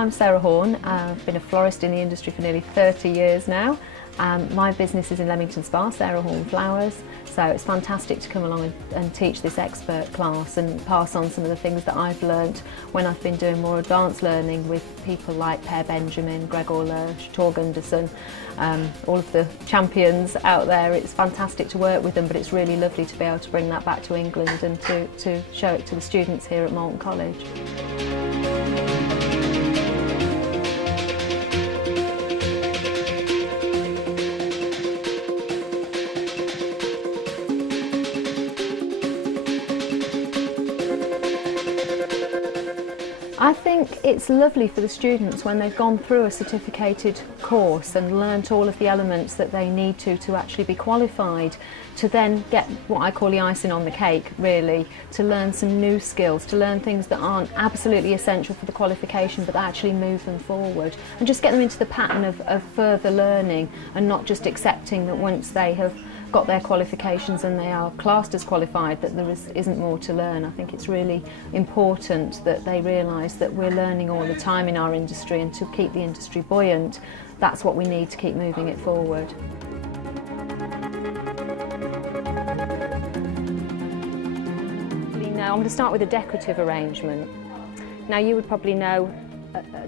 I'm Sarah Horne. I've been a florist in the industry for nearly 30 years now. My business is in Leamington Spa, Sarah Horne Flowers, so it's fantastic to come along and teach this expert class and pass on some of the things that I've learnt when I've been doing more advanced learning with people like Per Benjamin, Gregor Lersch, Tor Gunderson, all of the champions out there. It's fantastic to work with them, but it's really lovely to be able to bring that back to England and to show it to the students here at Malton College. I think it's lovely for the students when they've gone through a certificated course and learnt all of the elements that they need to actually be qualified, to then get what I call the icing on the cake, really, to learn some new skills, to learn things that aren't absolutely essential for the qualification but actually move them forward, and just get them into the pattern of further learning and not just accepting that once they have got their qualifications and they are classed as qualified that there isn't more to learn. I think it's really important that they realise that we're learning all the time in our industry, and to keep the industry buoyant, that's what we need to keep moving it forward. Now I'm going to start with a decorative arrangement. Now you would probably know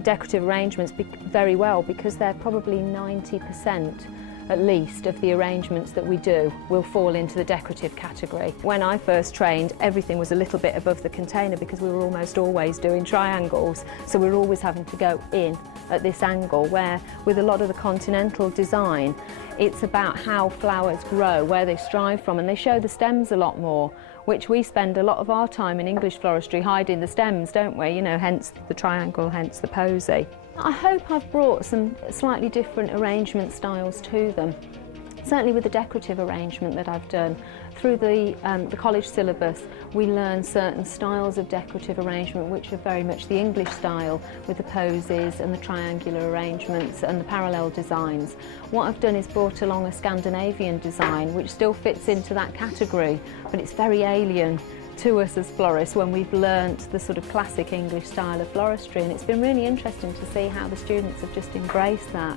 decorative arrangements very well, because they're probably 90% at least of the arrangements that we do will fall into the decorative category. When I first trained, everything was a little bit above the container because we were almost always doing triangles, so we were always having to go in at this angle, where with a lot of the continental design it's about how flowers grow, where they strive from, and they show the stems a lot more, which we spend a lot of our time in English floristry hiding the stems, don't we? You know, hence the triangle, hence the posy. I hope I've brought some slightly different arrangement styles to them. Certainly with the decorative arrangement that I've done, through the college syllabus we learn certain styles of decorative arrangement which are very much the English style, with the posies and the triangular arrangements and the parallel designs. What I've done is brought along a Scandinavian design which still fits into that category, but it's very alien to us as florists when we've learnt the sort of classic English style of floristry, and it's been really interesting to see how the students have just embraced that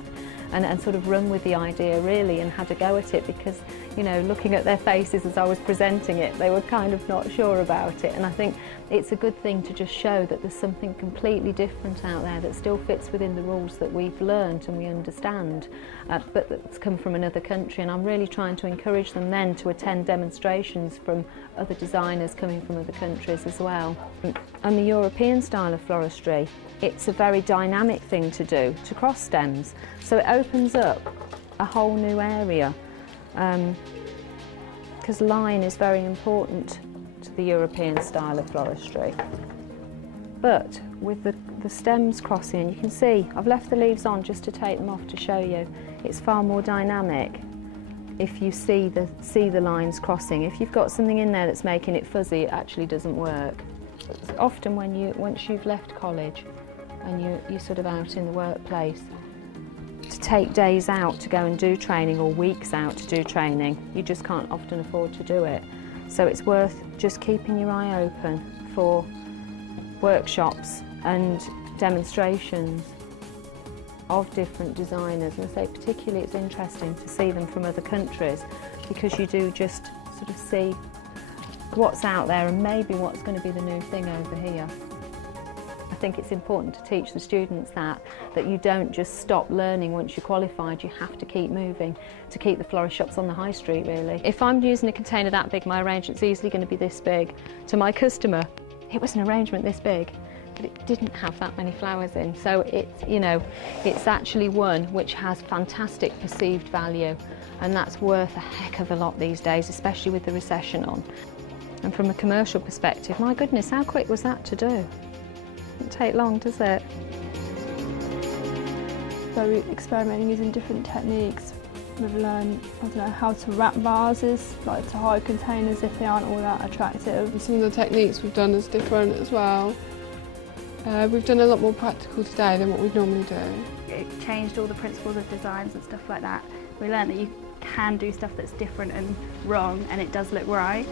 and sort of run with the idea really and had a go at it, because, you know, looking at their faces as I was presenting it, they were kind of not sure about it, and I think it's a good thing to just show that there's something completely different out there that still fits within the rules that we've learnt and we understand, but that's come from another country, and I'm really trying to encourage them then to attend demonstrations from other designers coming from other countries as well. And the European style of floristry, it's a very dynamic thing to do, to cross stems, so it opens up a whole new area, because line is very important to the European style of floristry. But with the stems crossing, and you can see I've left the leaves on just to take them off to show you, it's far more dynamic if you see the lines crossing. If you've got something in there that's making it fuzzy, it actually doesn't work. Often once you've left college and you're sort of out in the workplace, to take days out to go and do training, or weeks out to do training, you just can't often afford to do it. So it's worth just keeping your eye open for workshops and demonstrations of different designers, and I say particularly it's interesting to see them from other countries, because you do just sort of see what's out there and maybe what's going to be the new thing over here. I think it's important to teach the students that you don't just stop learning once you're qualified, you have to keep moving to keep the florist shops on the high street, really. If I'm using a container that big, my arrangement's easily going to be this big. To my customer, it was an arrangement this big, but it didn't have that many flowers in, so it's actually one which has fantastic perceived value, and that's worth a heck of a lot these days, especially with the recession on. And from a commercial perspective, my goodness, how quick was that to do? Doesn't take long, does it? So we're experimenting using different techniques. We've learned, I don't know, how to wrap vases, like to hide containers if they aren't all that attractive. And some of the techniques we've done is different as well. We've done a lot more practical today than what we'd normally do. It changed all the principles of designs and stuff like that. We learned that you can do stuff that's different and wrong, and it does look right.